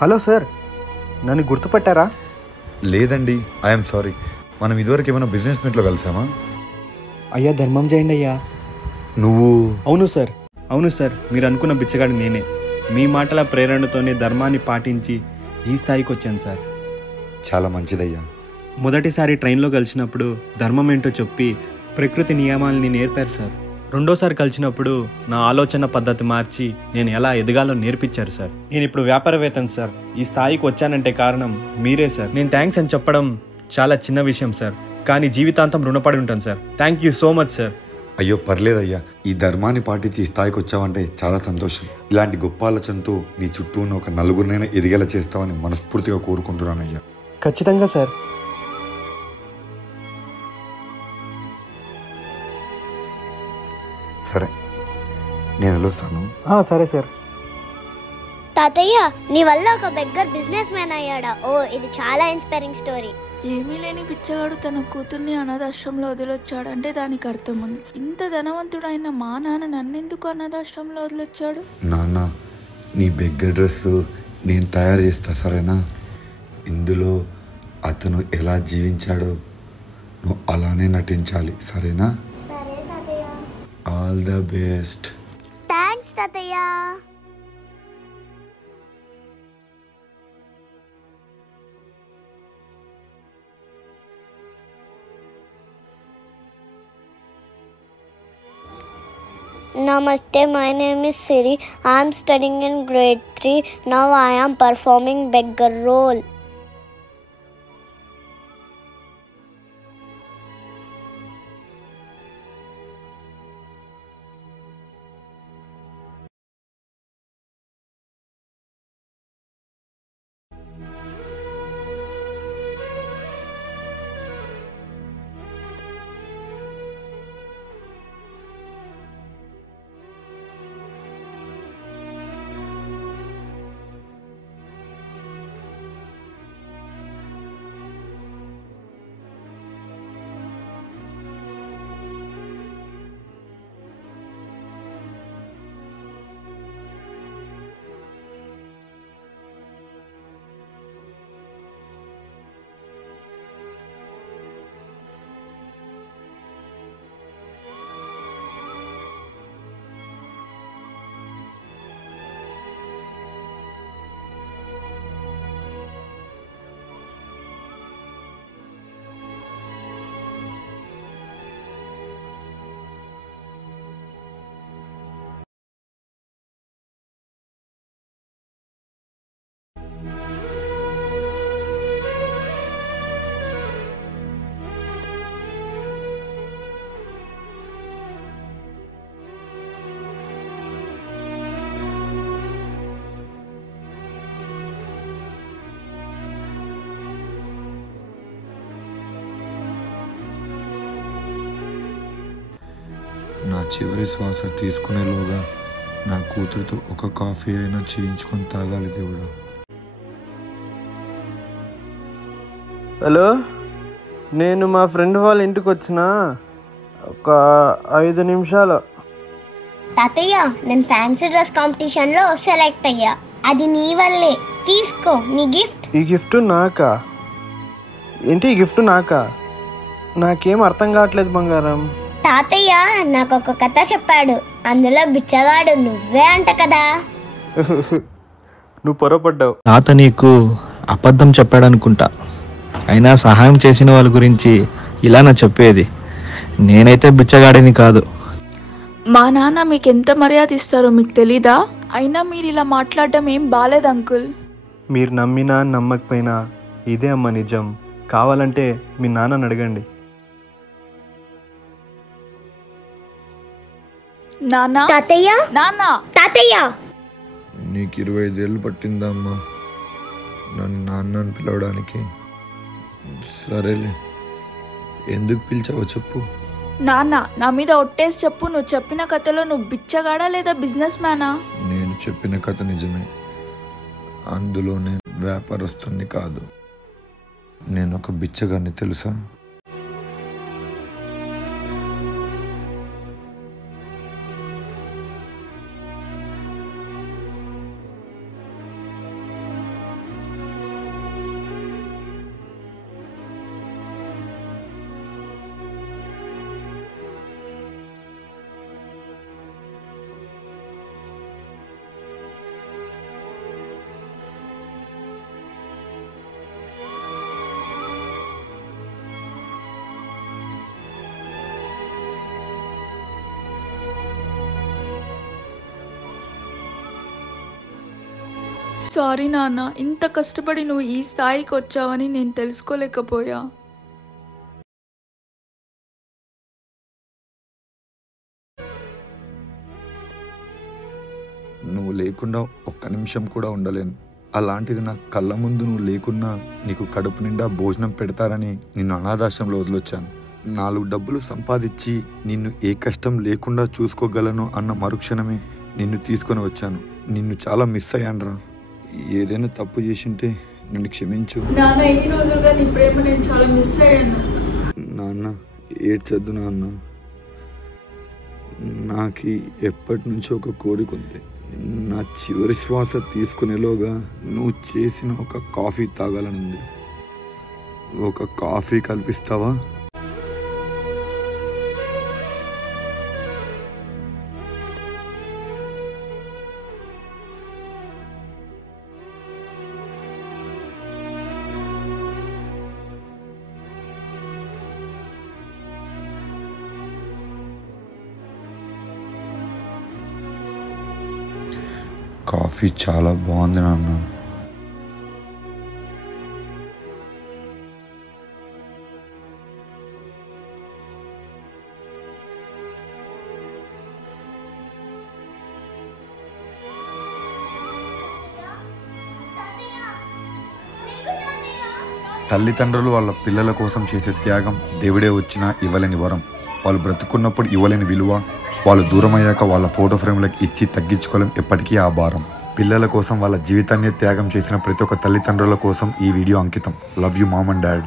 Hello sir, నన్ను గుర్తుపట్టారా? లేదండి, I'm sorry. మనం ఇదివరకు ఏమైనా బిజినెస్ మీట్లో కలిసామా? అయ్యా ధర్మం చేయండి అయ్యా. నువ్వు? అవును సార్, మీరు అనుకున్న బిచ్చగాడి నేనే. మీ మాటల ప్రేరణతోనే ధర్మాన్ని పాటించి ఈ స్థాయికి వచ్చాను సార్. చాలా మంచిదయ్యా. మొదటిసారి ట్రైన్లో కలిసినప్పుడు ధర్మం ఏంటో చెప్పి ప్రకృతి నియమాలని నేర్పారు సార్. రెండోసారి కలిసినప్పుడు నా ఆలోచన పద్ధతి మార్చి నేను ఎలా ఎదగాలో నేర్పించారు సార్. నేను ఇప్పుడు వ్యాపారవేత్తను సార్. ఈ స్థాయికి వచ్చానంటే కారణం మీరే సార్. నేను థ్యాంక్స్ అని చెప్పడం చాలా చిన్న విషయం సార్, కానీ జీవితాంతం రుణపడి ఉంటాను sir. Thank you so much sir. అయ్యో పర్లేదయ్యా, ఈ ధర్మాన్ని పాటించి ఈ స్థాయికి వచ్చావంటే చాలా సంతోషం. ఇలాంటి గొప్ప ఆలోచనతో నీ చుట్టూ ఉన్న ఒక నలుగురినైనా ఎదిగేలా చేస్తావని మనస్ఫూర్తిగా కోరుకుంటున్నానయ్యా. ఖచ్చితంగా సార్. సరే, నేను వెళ్ళొస్తాను. సరే సార్. తాతయ్య, నీ వల్ల ఒక బెగ్గర్ బిజినెస్ మ్యాన్ అయ్యాడా? ఓ, ఇది చాలా ఇన్స్పైరింగ్ స్టోరీ. ఏమీ లేని పిచ్చగాడు తన కూతుర్ని అనాథాశ్రమంలో వదిలొచ్చాడంటే దానికి అర్థం ఉంది. ఇంత ధనవంతుడైన మా నాన్న నన్నెందుకు అనాథాశ్రమంలో వదిలొచ్చాడు? నాన్న, నీ బెగ్గర్ డ్రెస్ నేను తయారు చేస్తా, సరేనా? ఇందులో అతను ఎలా జీవించాడో నువ్వు అలానే నటించాలి, సరేనా? సరే తాతయ్య. All the best. థ్యాంక్స్ తాతయ్య. Namaste, my name is Siri. I am studying in grade 3. Now I am performing beggar role. నా చివరి శ్వాస తీసుకునేలోగా నా కూతురుతో ఒక కాఫీ అయినా చేయించుకొని తాగాలి దేవుడా. హలో, నేను మా ఫ్రెండ్ వాళ్ళ ఇంటికి వచ్చిన ఒక 5 నిమిషాలు. తాతయ్య, నేను ఫ్యాన్సీ డ్రెస్ కాంపిటీషన్లో సెలెక్ట్ అయ్యా. అది నీ వల్లే. తీసుకో నీ గిఫ్ట్. ఈ గిఫ్ట్ నాకా? ఏంటి ఈ గిఫ్ట్ నాకా? నాకేం అర్థం కావట్లేదు బంగారం. తాతయ్య నాకు ఒక కథ చెప్పాడు. అందులో బిచ్చగాడు నువ్వే అంట కదా. నువ్వు పొరపడ్డావు. తాత నీకు అబద్ధం చెప్పాడనుకుంటా. అయినా సహాయం చేసిన వాళ్ళ గురించి ఇలా నా చెప్పేది. నేనైతే బిచ్చగాడిని కాదు. మా నాన్న మీకు ఎంత మర్యాద ఇస్తారో మీకు తెలీదా? అయినా మీరు ఇలా మాట్లాడడం ఏం బాలేదు అంకుల్. మీరు నమ్మినా నమ్మకపోయినా ఇదే అమ్మ నిజం. కావాలంటే మీ నాన్నని అడగండి. నాన్న, తాతయ్య, నాన్న, తాతయ్య. నీకు 25 ఏళ్ళు పట్టిందమ్మా నన్ను నాన్న అని పిలవడానికి. సరేలే, ఎందుకు పిలిచావో చెప్పు. నాన్న, నా మీద ఒట్టేసి చెప్పు, నువ్వు చెప్పిన కథలో నువ్వు బిచ్చగాడా లేదా బిజినెస్ మ్యానా? నేను చెప్పిన కథ నిజమే. అందులో నేను వ్యాపారస్తుని కాదు. నేను ఒక బిచ్చగాన్ని, తెలుసా? సారీ నాన్న, ఇంత కష్టపడి నువ్వు ఈ స్థాయికి వచ్చావని నేను తెలుసుకోలేకపోయా. నువ్వు లేకుండా ఒక్క నిమిషం కూడా ఉండలేను. అలాంటిది నా కళ్ళ ముందు నువ్వు లేకున్నా నీకు కడుపు నిండా భోజనం పెడతారని నిన్ను అనాథాశ్రమంలో వదిలొచ్చాను. 4 డబ్బులు సంపాదించి నిన్ను ఏ కష్టం లేకుండా చూసుకోగలను అన్న మరుక్షణమే నిన్ను తీసుకొని వచ్చాను. నిన్ను చాలా మిస్ అయ్యానురా. ఏదైనా తప్పు చేసింటే నన్ను క్షమించు. నాన్న, ఎన్ని రోజులుగా నీ ప్రేమ నేను చాలా మిస్ అయ్యాను. నాన్న ఏడ్చొద్దు నాన్న. నాకు ఎప్పటి నుంచో ఒక కోరిక ఉంది. నా చివరి శ్వాస తీసుకునేలోగా నువ్వు చేసిన ఒక కాఫీ తాగాలనుంది. ఒక కాఫీ కల్పిస్తావా? కాఫీ చాలా బాగుంది నాన్న. తల్లిదండ్రులు వాళ్ళ పిల్లల కోసం చేసే త్యాగం దేవుడే వచ్చినా ఇవ్వలేని వరం. వాళ్ళు బ్రతుకున్నప్పుడు ఇవ్వలేని విలువ, వాళ్ళు దూరం అయ్యాక వాళ్ళ ఫోటో ఫ్రేమ్లకు ఇచ్చి తగ్గించుకోలేం ఎప్పటికీ ఆ భారం. పిల్లల కోసం వాళ్ళ జీవితాన్ని త్యాగం చేసిన ప్రతి ఒక్క తల్లిదండ్రుల కోసం ఈ వీడియో అంకితం. Love you mom and dad.